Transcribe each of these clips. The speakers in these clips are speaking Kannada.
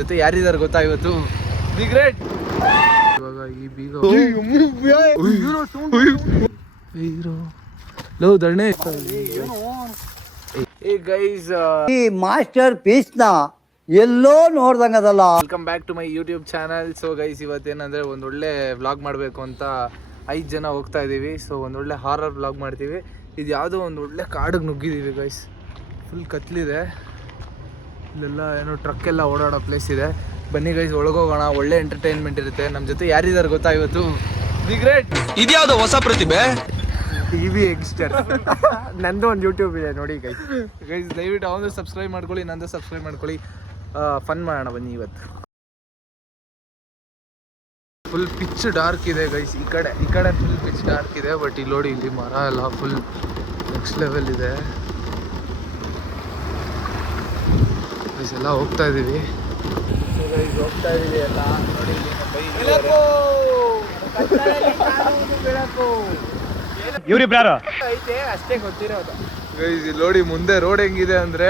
ಜೊತೆ ಯಾರಿದ್ದಾರೆ ಗೊತ್ತಾ ಇವತ್ತು? The great. ಇವಾಗ ಈ ಬೀಗ ಲೋ ದಣ್ಣೆ ಈ ಗೈಸ್ ಈ ಮಾಸ್ಟರ್ ಪೀಸ್ ನ ಎಲ್ಲೋ ನೋಡ್ದಂಗದಲ್ಲ. Welcome back to my YouTube channel. So guys ಇವತ್ತೇನಂದ್ರೆ ಒಂದೊಳ್ಳೆ ವ್ಲಾಗ್ ಮಾಡಬೇಕು ಅಂತ 5 ಜನ ಹೋಗ್ತಾ ಇದೀವಿ. ಸೊ ಒಂದೊಳ್ಳೆ ಹಾರರ್ ವ್ಲಾಗ್ ಮಾಡ್ತೀವಿ. ಇದು ಯಾವುದೋ ಒಂದು ಒಳ್ಳೆ ಕಾಡಿಗೆ ನುಗ್ಗಿದ್ದೀವಿ ಗೈಸ್. ಫುಲ್ ಕತ್ಲಿದೆ, ಇಲ್ಲೆಲ್ಲ ಏನೋ ಟ್ರಕ್ ಎಲ್ಲ ಓಡಾಡೋ ಪ್ಲೇಸ್ ಇದೆ. ಬನ್ನಿ ಗೈಸ್ ಒಳಗೋಗೋಣ, ಒಳ್ಳೆ ಎಂಟರ್ಟೈನ್ಮೆಂಟ್ ಇರುತ್ತೆ. ನಮ್ಮ ಜೊತೆ ಯಾರಿದ್ದಾರೆ ಗೊತ್ತಾ ಇವತ್ತು? The great. ಇದ್ಯಾವುದೋ ಹೊಸ ಪ್ರತಿಭೆ ಟಿವಿ ಯಂಗ್ಸ್ಟರ್. ನಂದು ಒಂದು ಯೂಟ್ಯೂಬ್ ಇದೆ ನೋಡಿ ಗೈಸ್. ದಯವಿಟ್ಟು ಅವನು ಸಬ್ಸ್ಕ್ರೈಬ್ ಮಾಡ್ಕೊಳ್ಳಿ, ನಂದು ಸಬ್ಸ್ಕ್ರೈಬ್ ಮಾಡ್ಕೊಳ್ಳಿ. ಫನ್ ಮಾಡೋಣ ಬನ್ನಿ ಇವತ್ತು. ಫುಲ್ ಪಿಚ್ ಡಾರ್ಕ್ ಇದೆ ಗೈಸ್. ಈ ಕಡೆ ಫುಲ್ ಪಿಚ್ ಡಾರ್ಕ್ ಇದೆ. ಬಟ್ ಇಲ್ಲಿ ನೋಡಿ, ಇಲ್ಲಿ ಮರ ಎಲ್ಲ ಫುಲ್ ನೆಕ್ಸ್ಟ್ ಲೆವೆಲ್ ಇದೆ ಗೈಸ್. ಎಲ್ಲ ಹೋಗ್ತಾ ಇದೀವಿ ಎಲ್ಲ ನೋಡಿ. ಇವ್ರಿಬ್ರು ಅಷ್ಟೇ ಗೊತ್ತಿರೋದು ಗೈಸ್. ಇಲ್ಲಿ ನೋಡಿ ಮುಂದೆ ರೋಡ್ ಹೆಂಗಿದೆ ಅಂದ್ರೆ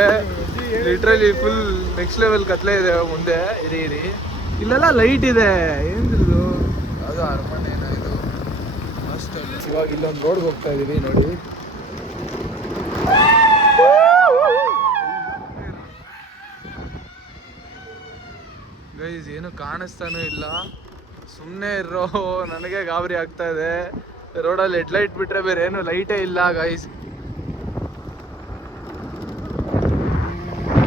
ಲಿಟ್ರಲಿ ಫುಲ್ ನೆಕ್ಸ್ಟ್ ಲೆವೆಲ್ ಕತ್ಲೆ ಇದೆ ಮುಂದೆ. ಇರಿ ಇಲ್ಲೆಲ್ಲ ಲೈಟ್ ಇದೆ. ಏನಿದು ಅದು ಅರಮನೆನ ಇದು ಹಾಸ್ಟೆಲ್. ಇವಾಗ ಇಲ್ಲೊಂದು ರೋಡ್ಗೆ ಹೋಗ್ತಾ ಇದೀವಿ ನೋಡಿ. ಗೈಸ್ ಏನು ಕಾಣಿಸ್ತಾನೂ ಇಲ್ಲ, ಸುಮ್ಮನೆ ಇರೋ. ನನಗೆ ಗಾಬರಿ ಆಗ್ತಾ ಇದೆ. ರೋಡಲ್ಲಿ ಹೆಡ್ಲೈಟ್ ಬಿಟ್ರೆ ಬೇರೆ ಏನು ಲೈಟೇ ಇಲ್ಲ ಗೈಸ್.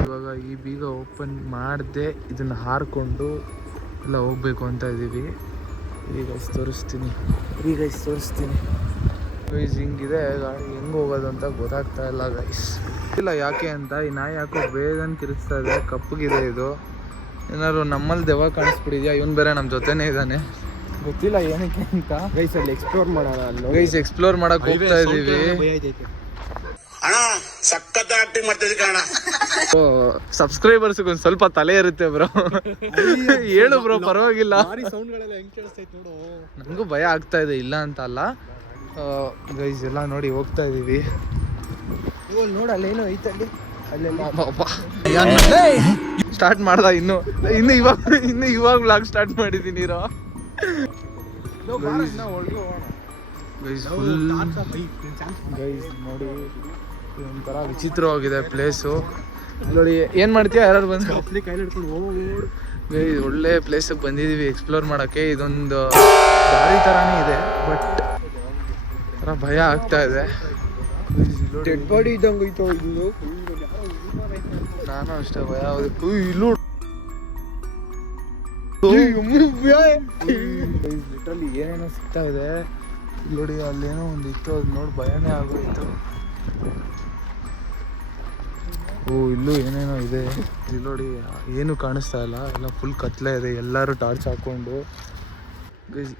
ಇವಾಗ ಈ ಬೀಗ ಓಪನ್ ಮಾಡದೆ ಇದನ್ನು ಹಾರ್ಕೊಂಡು ಎಲ್ಲ ಹೋಗ್ಬೇಕು ಅಂತ ಇದ್ದೀವಿ. ಈಗ ತೋರಿಸ್ತೀನಿ ಗೈಸ್. ಹಿಂಗಿದೆ ಗಾಡಿ, ಹೆಂಗೆ ಹೋಗೋದು ಅಂತ ಗೊತ್ತಾಗ್ತಾ ಇಲ್ಲ ಗೈಸ್. ಇಲ್ಲ ಯಾಕೆ ಅಂತ ಈ ನಾಯಿ ಯಾಕೋ ಬೇಗನೆ ತಿರುಗಿಸ್ತಾ ಇದೆ. ಕಪ್ಪಗಿದೆ ಇದು. ಏನಾದ್ರು ನಮ್ಮಲ್ಲಿ ದೆವ್ವ ಕಾಣಿಸ್ಬಿಟ್ಟಿದ್ಯಾ? ಇವನು ಬೇರೆ ನಮ್ಮ ಜೊತೆನೇ ಇದ್ದಾನೆ, ಗೊತ್ತಿಲ್ಲ ಏನಕ್ಕೆ ಅಂತ. ಗೈಸ್ ಅಲ್ಲಿ ಎಕ್ಸ್ಪ್ಲೋರ್ ಮಾಡೋಣ. ಗೈಸ್ ಎಕ್ಸ್ಪ್ಲೋರ್ ಮಾಡಕ್ ಹೋಗ್ತಾ ಇದೀವಿ. ಸಬ್ಸ್ಕ್ರೈಬರ್ಸ್ ಒಂದು ಸ್ವಲ್ಪ ತಲೆ ಇರುತ್ತೆ ಬ್ರೋ. ಹೇಳು ಬ್ರೋ, ಪರವಾಗಿಲ್ಲ. ನನಗೂ ಭಯ ಆಗ್ತಾ ಇದೆ, ಇಲ್ಲ ಅಂತ ಅಲ್ಲ ಗೈಸ್. ಎಲ್ಲ ನೋಡಿ ಹೋಗ್ತಾ ಇದೀವಿ. ನೋಡಲ್ಲ ಏನೋ ಐತಲ್ಲಿ ಸ್ಟಾರ್ಟ್ ಮಾಡ್ದ ಇನ್ನು ಇವಾಗ ವ್ಲಾಗ್ ಸ್ಟಾರ್ಟ್ ಮಾಡಿದೀನಿ. ಗೈಸ್ ನೋಡಿ ಒಂಥರ ವಿಚಿತ್ರವಾಗಿದೆ ಪ್ಲೇಸು. ನೋಡಿ ಏನ್ ಮಾಡ್ತೀಯಾ? ಯಾರು ಬಂದು ಗೈಸ್ ಒಳ್ಳೆ ಪ್ಲೇಸಿಗೆ ಬಂದಿದೀವಿ ಎಕ್ಸ್ಪ್ಲೋರ್ ಮಾಡೋಕ್ಕೆ. ಇದೊಂದು ದಾರಿ ಥರನೇ ಇದೆ, ಬಟ್ ಥರ ಭಯ ಆಗ್ತಾ ಇದೆ. ಡೆಡ್ ಬಾಡಿ ಇದ್ದಂಗೆ ಐತೋ ಇದು. ನಾನು ಅಷ್ಟೇ ಭಯ ಆಗೋದು. ಇಲ್ಲೂ ಲಿಟ್ರಲಿ ಏನೇನೋ ಸಿಗ್ತಾ ಇದೆ. ಇಲ್ಲಿ ನೋಡಿ, ಅಲ್ಲೇನೋ ಒಂದು ಇತ್ತು, ಅದು ನೋಡಿ ಭಯನೇ ಆಗೋಯ್ತು. ಇಲ್ಲೂ ಏನೇನೋ ಇದೆ. ಇಲ್ಲಿ ನೋಡಿ ಏನು ಕಾಣಿಸ್ತಾ ಇಲ್ಲ, ಎಲ್ಲ ಫುಲ್ ಕತ್ಲೆ ಇದೆ. ಎಲ್ಲರೂ ಟಾರ್ಚ್ ಹಾಕ್ಕೊಂಡು.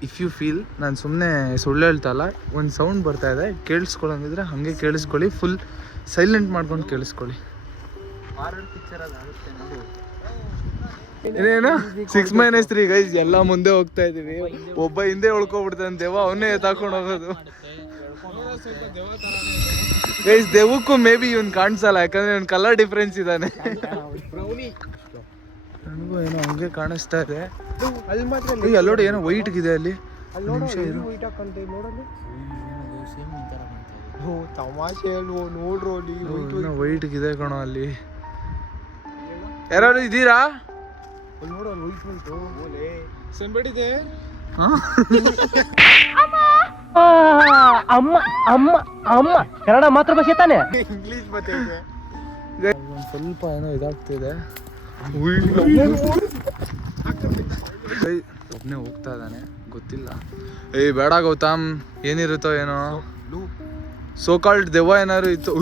ಇಫ್ ಯು ಫೀಲ್ ನಾನು ಸುಮ್ಮನೆ ಸುಳ್ಳು ಹೇಳ್ತಾ ಇಲ್ಲ, ಒಂದು ಸೌಂಡ್ ಬರ್ತಾ ಇದೆ, ಕೇಳಿಸ್ಕೊಳ್ಳೋಂಗಿದ್ರೆ ಹಾಗೆ ಕೇಳಿಸ್ಕೊಳ್ಳಿ. ಫುಲ್ ಸೈಲೆಂಟ್ ಮಾಡ್ಕೊಂಡು ಕೇಳಿಸ್ಕೊಳ್ಳಿ. ಏನೇನು 6-3 ಗೈಸ್. ಎಲ್ಲ ಮುಂದೆ ಹೋಗ್ತಾ ಇದೀವಿ. ಒಬ್ಬ ಹಿಂದೆ ಉಳ್ಕೊಬಿಡ್ತಾನೆ ದೆವ್ವ, ಅವನ್ನೇ ಎತ್ತಾಕೊಂಡು ಹೋಗೋದು ಗೈಸ್. ದೆವ್ವಕ್ಕೂ ಮೇ ಬಿ ಇವ್ನು ಕಾಣಿಸಲ್ಲ, ಯಾಕಂದ್ರೆ ಇವ್ನು ಕಲರ್ ಡಿಫ್ರೆನ್ಸ್ ಇದ್ದಾನೆ. ನನಗೂ ಏನೋ ಹಂಗೆ ಕಾಣಿಸ್ತಾ ಇದೆ. ಅಲ್ಲೋಡಿ ಏನೋ ವೈಟ್ ಇದೆ ಅಲ್ಲಿ. ನಿಮಿಷ ಇದು ತಮಾಷೆ ನೋಡ್ರೋ ವೈಟ್ ಇದೆ ಕಣೋ ಅಲ್ಲಿ. ಯಾರು ಇದ್ದೀರಾ? ಸಂಬಡಿದೆ ಅಮ್ಮ ಅಮ್ಮ ಅಮ್ಮ ಕನ್ನಡ ಮಾತೃಭಾಷೆ ತಾನೆ. ಇಂಗ್ಲಿಷ್ ಬರ್ತೈತೆ. ಸ್ವಲ್ಪ ಏನೋ ಇದಾಗ್ತಿದೆ. ಒಬ್ಬನೇ ಹೋಗ್ತಾ ಇದ್ದಾನೆ, ಗೊತ್ತಿಲ್ಲ. ಬೇಡ ಗೌತಮ್, ಏನಿರುತ್ತೋ ಏನೋ. ಸೋಕಾಲ್ಡ್ ದೆವ್ವ ಏನಾದ್ರು ಇತ್ತು.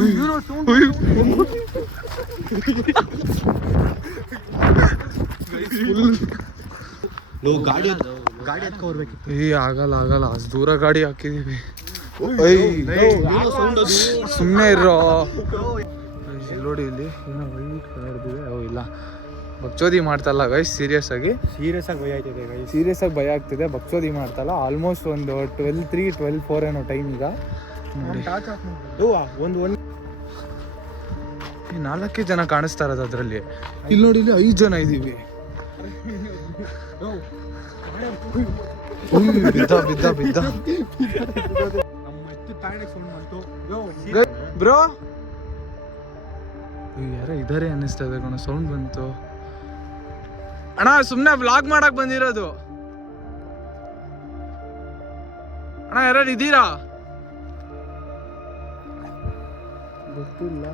ಆಗಲ್ಲ ಅಷ್ಟು ದೂರ ಗಾಡಿ ಹಾಕಿದೀವಿ. ಸುಮ್ಮನೆ ಇರೋ. ನೋಡಿ ಇಲ್ಲಿ ಏನೋ ವೈಟ್ ಕಲರ್ದಿದೆ. ಇಲ್ಲ ಬಕ್ಚೋದಿ ಮಾಡ್ತಲ್ಲ ಗೈಸ್. ಸೀರಿಯಸ್ ಆಗಿ ಭಯ ಆಗ್ತಿದೆ ಗೈಸ್. ಸೀರಿಯಸ್ ಆಗಿ ಭಯ ಆಗ್ತಿದೆ. ಬಕ್ಚೋದಿ ಮಾಡ್ತಲ್ಲ. ಆಲ್ಮೋಸ್ಟ್ ಒಂದು 12:03-12:04 ಏನೋ ಟೈಮ್ ಈಗ. ಈ 4 ಜನ ಕಾಣಿಸ್ತಾ ಇರೋದು ಅದರಲ್ಲಿ. ಇಲ್ಲಿ ನೋಡಿ, ಇಲ್ಲಿ 5 ಜನ ಇದ್ದೀವಿ. ಬಿದ್ದ ಬಿದ್ದ ಬಿದ್ದ ನಮ್ಮ ಎಷ್ಟು ತಾಯಿಗೆ ಸೌಂಡ್ ಬಂತು ಬ್ರೋ ಯಾರೋ ಇದಾರೆ ಅನ್ನಿಸ್ತಾ ಇದೆ ಕಣ, ಸೌಂಡ್ ಬಂತು ಅಣ್ಣ. ಸುಮ್ನೆ ವ್ಲಾಗ್ ಮಾಡಕ್ ಬಂದಿರೋದು ಅಣ್ಣ. ಯಾರು ಇದ್ದೀರಾ? ಗೊತ್ತಿಲ್ಲ.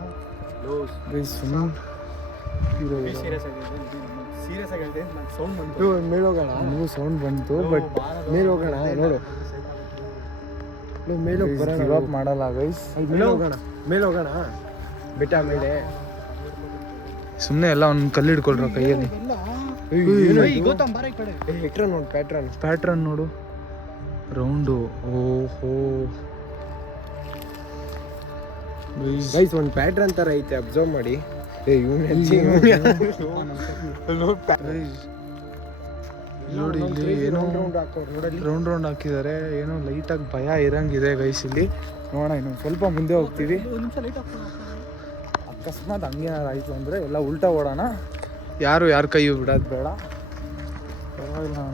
ಸೀರಿಯಸ್ ಆಗಿ ಹೇಳ್ತೀನಿ, ಸೌಂಡ್ ಬಂತು. ಮೇಲೋಗೋಣ, ನನಗೂ ಸೌಂಡ್ ಬಂತು, ಬಟ್ ಮೇಲೋಗೋಣ. ನೋಡು ಮೇಲೋಗಿ ಬರೋಣ. ಗಿವ್ ಅಪ್ ಮಾಡಲ್ಲ ಗೈಸ್. ಮೇಲೋಗೋಣ ಬೆಟ್ಟ ಮೇಲೆ. ಸುಮ್ಮನೆ ಎಲ್ಲ ಒಂದು ಕಲ್ಲು ಹಿಡ್ಕೊಳ್ರ ಕೈಯಲ್ಲಿ. ಪ್ಯಾಟ್ರನ್ ನೋಡು, ರೌಂಡು. ಓಹೋ ಗೈಸ್, ಒಂದು ಪ್ಯಾಟ್ರನ್ ತರ ಐತೆ, ಅಬ್ಸರ್ವ್ ಮಾಡಿ. ನೋಡಿ ಇಲ್ಲಿ ಏನೋ ರೌಂಡ್ ರೌಂಡ್ ಹಾಕಿದ್ದಾರೆ, ಏನೋ ಲೈಟಾಗಿ ಭಯ ಇರಂಗಿದೆ ಗೈಸ್. ಇಲ್ಲಿ ನೋಡೋಣ, ಇನ್ನೊಂದು ಸ್ವಲ್ಪ ಮುಂದೆ ಹೋಗ್ತೀವಿ. ಅಕಸ್ಮಾತ್ ಹಂಗೇನಾರು ಆಯಿತು ಅಂದರೆ ಎಲ್ಲ ಉಲ್ಟಾ ಓಡೋಣ. ಯಾರು ಯಾರ ಕೈಯೂ ಬಿಡೋದು ಬೇಡ.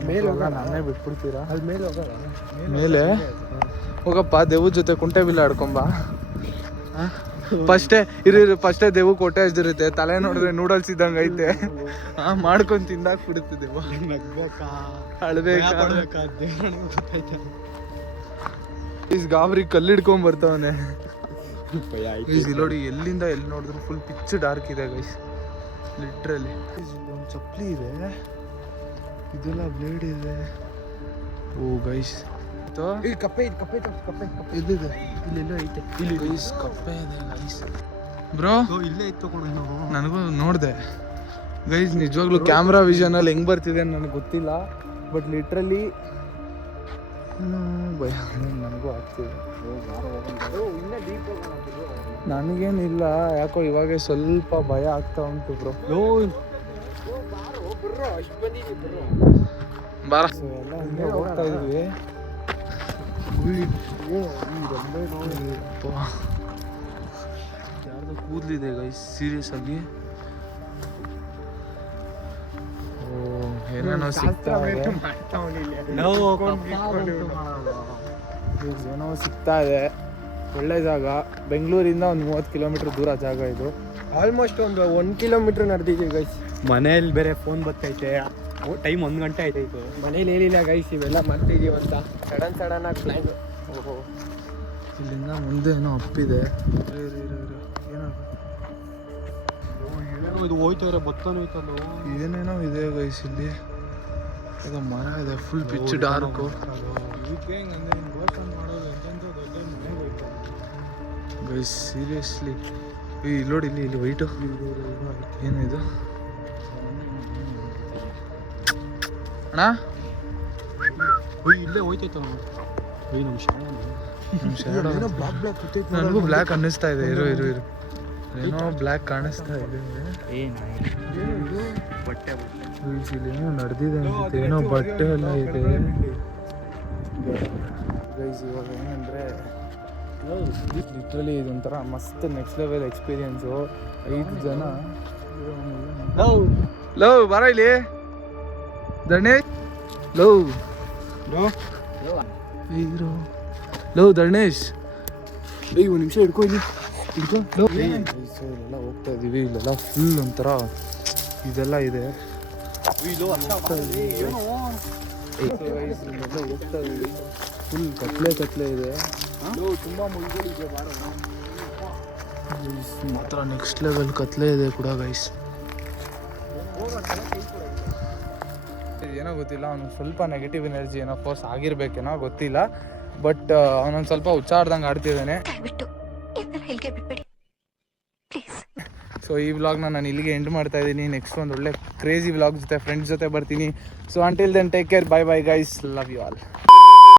ಮೇಲೆ ನಾನೇ ಬಿಟ್ಬಿಡ್ತೀರಾ? ಅಲ್ಲಿ ಮೇಲೆ ಹೋಗೋಣ. ಮೇಲೆ ಹೋಗಪ್ಪ, ದೇವ್ರ ಜೊತೆ ಕುಂಟೆ ಬಿಲ್ಲ ಆಡ್ಕೊಂಬ. ಫಸ್ಟೇ ಫಸ್ಟೇ ದೇವು ಕೊಟ್ಟೆ ಹಚ್ಚಿರುತ್ತೆ, ತಲೆ ನೋಡಿದ್ರೆ ನೂಡಲ್ಸ್ ಇದ್ದಂಗೆ ಐತೆ. ಮಾಡ್ಕೊಂಡು ತಿಂದಾಕ್ ಬಿಡುತ್ತೆ ದೇವ. ಅಳ್ಬೇಕಾ? ಈಸ್ ಗಾಬರಿ ಕಲ್ಲು ಹಿಡ್ಕೊಂಡ್ ಬರ್ತಾವನೆ. ನೋಡಿ, ಎಲ್ಲಿಂದ ಎಲ್ಲಿ ನೋಡಿದ್ರು ಫುಲ್ ಪಿಚ್ ಡಾರ್ಕ್ ಇದೆ ಗೈಸ್, ಲಿಟ್ರಲಿ. ಒಂದು ಚಪ್ಪಲಿ ಇದೆ, ಇದೆಲ್ಲ ಬ್ಲೇಡ್ ಇದೆ. ಓ ಗೈಸ್, ಕಪ್ಪೆ ಇಲ್ಲಿದೆ, ಇಲ್ಲೆಲ್ಲೋ ಐತೆ. ಇಲ್ಲಿ ಗೈಸ್ ಕಪ್ಪೆ ಇದೆ ಗೈಸ್. ಬ್ರೋ ಇಲ್ಲೇ ಇತ್ತು ಕೊಡು. ನನಗೂ ನೋಡಿದೆ ಗೈಸ್, ನಿಜವಾಗ್ಲೂ ಕ್ಯಾಮ್ರಾ ವಿಷನಲ್ಲಿ ಹೆಂಗ್ ಬರ್ತಿದೆ ನನಗೆ ಗೊತ್ತಿಲ್ಲ, ಬಟ್ ಲಿಟ್ರಲಿ ಭಯ ನನಗೂ ಆಗ್ತಿದೆ. ನನಗೇನಿಲ್ಲ, ಯಾಕೋ ಇವಾಗ ಸ್ವಲ್ಪ ಭಯ ಆಗ್ತಾ ಉಂಟು ಬ್ರೋ. ಬಾರ ಎಲ್ಲ ಹಿಂಗೆ ಹೋಗ್ತಾ ಇದ್ವಿ. ಯಾರ್ದು ಕೂದಲಿದೆ ಗೈಸ್, ಸೀರಿಯಸ್ ಆಗಿ. ಏನೇನೋ ಸಿಗ್ತಾ ಇದೆ, ಏನೋ ಸಿಗ್ತಾ ಇದೆ. ಒಳ್ಳೆ ಜಾಗ, ಬೆಂಗಳೂರಿಂದ ಒಂದು 30 ಕಿಲೋಮೀಟರ್ ದೂರ ಜಾಗ ಇದು. ಆಲ್ಮೋಸ್ಟ್ ಒಂದು 1 ಕಿಲೋಮೀಟರ್ ನಡೆದಿದ್ದೀವಿ ಗೈಸ್. ಮನೇಲಿ ಬೇರೆ ಫೋನ್ ಬರ್ತೈತೆ, ಟೈಮ್ 1 ಗಂಟೆ ಆಯ್ತಾಯ್ತು. ಮನೇಲಿ ಹೇಳಿಲ್ಲ ಗೈಸ್ ಇವೆಲ್ಲ ಮಾಡ್ತಿದೀವಿ ಅಂತ. ಸಡನ್ ಆಗಿ ಪ್ಲ್ಯಾನ್. ಓಹೋ, ಇಲ್ಲಿಂದ ಮುಂದೆ ಏನೋ ಅಪ್ಪಿದೆ. ಇದು ಹೋಯ್ತವ್ರೆ, ಬತ್ತಾನೆ ಹೋಯ್ತಲ್ಲ. ಏನೇನೋ ಇದೆ ಗೈಸ್ ಇಲ್ಲಿ. ಇದು ಮರ ಇದೆ, full pitch dark guys, seriously. ಇಲ್ಲಿ ನೋಡಿ, ಇಲ್ಲಿ ವೈಟು ಏನಿದು ಅಣ್ಣ? ಇಲ್ಲೇ ಹೋಯ್ತೈತ. ನನಗೂ ಬ್ಲ್ಯಾಕ್ ಅನ್ನಿಸ್ತಾ ಇದೆ. ಇರು ಏನೋ ಬ್ಲ್ಯಾಕ್ ಕಾಣಿಸ್ತಾ ಇದೆ. ಏನೋ ನಡೆದಿದೆ ಅನ್ಸುತ್ತೆ, ಏನೋ ಬಟ್ಟೆ ಎಲ್ಲ ಇದೆ ಗೈಸ್. ಇವಾಗ ಏನಂದರೆ ಲಿಟ್ರಲಿ ಇದೊಂಥರ ಮಸ್ತ್ ನೆಕ್ಸ್ಟ್ ಲೆವೆಲ್ ಎಕ್ಸ್ಪೀರಿಯನ್ಸು. 5 ಜನ. ಲವ್ ಬರ ಇಲ್ಲಿ ಧರ್ಣೇಶ್. ಲವ್ ಧರ್ಣೇಶ್, ಒಂದು ನಿಮಿಷ ಹಿಡ್ಕೊ ಇಲ್ಲಿ. ಇಲ್ಲೆಲ್ಲ ಹೋಗ್ತಾ ಇದೀವಿ. ಇಲ್ಲೆಲ್ಲ ಫುಲ್ ಒಂಥರ ಇದೆಲ್ಲ ಇದೆ. ಹೋಗ್ತಾ ಇದೀವಿ, ಫುಲ್ ಕತ್ಲೆ ಇದೆ. ಮಾತ್ರ ನೆಕ್ಸ್ಟ್ ಲೆವೆಲ್ ಕತ್ಲೆ ಇದೆ ಕೂಡ ಗೈಸ್. ಏನೋ ಗೊತ್ತಿಲ್ಲ, ಅವನು ಸ್ವಲ್ಪ ನೆಗೆಟಿವ್ ಎನರ್ಜಿ ಏನೋ ಫೋರ್ಸ್ ಆಗಿರ್ಬೇಕೇನೋ ಗೊತ್ತಿಲ್ಲ, ಬಟ್ ಅವನೊಂದು ಸ್ವಲ್ಪ ಹುಚ್ಚಾಡ್ದಂಗೆ ಆಡ್ತಿದ್ದಾನೆ. ಸೊ ಈ ವ್ಲಾಗ್ನ ನಾನು ಇಲ್ಲಿಗೆ ಎಂಡ್ ಮಾಡ್ತಾ ಇದ್ದೀನಿ. ನೆಕ್ಸ್ಟ್ ಒಂದು ಒಳ್ಳೆ ಕ್ರೇಜಿ ವ್ಲಾಗ್ ಜೊತೆ ಫ್ರೆಂಡ್ಸ್ ಜೊತೆ ಬರ್ತೀನಿ. So until then take care, bye guys, love you all.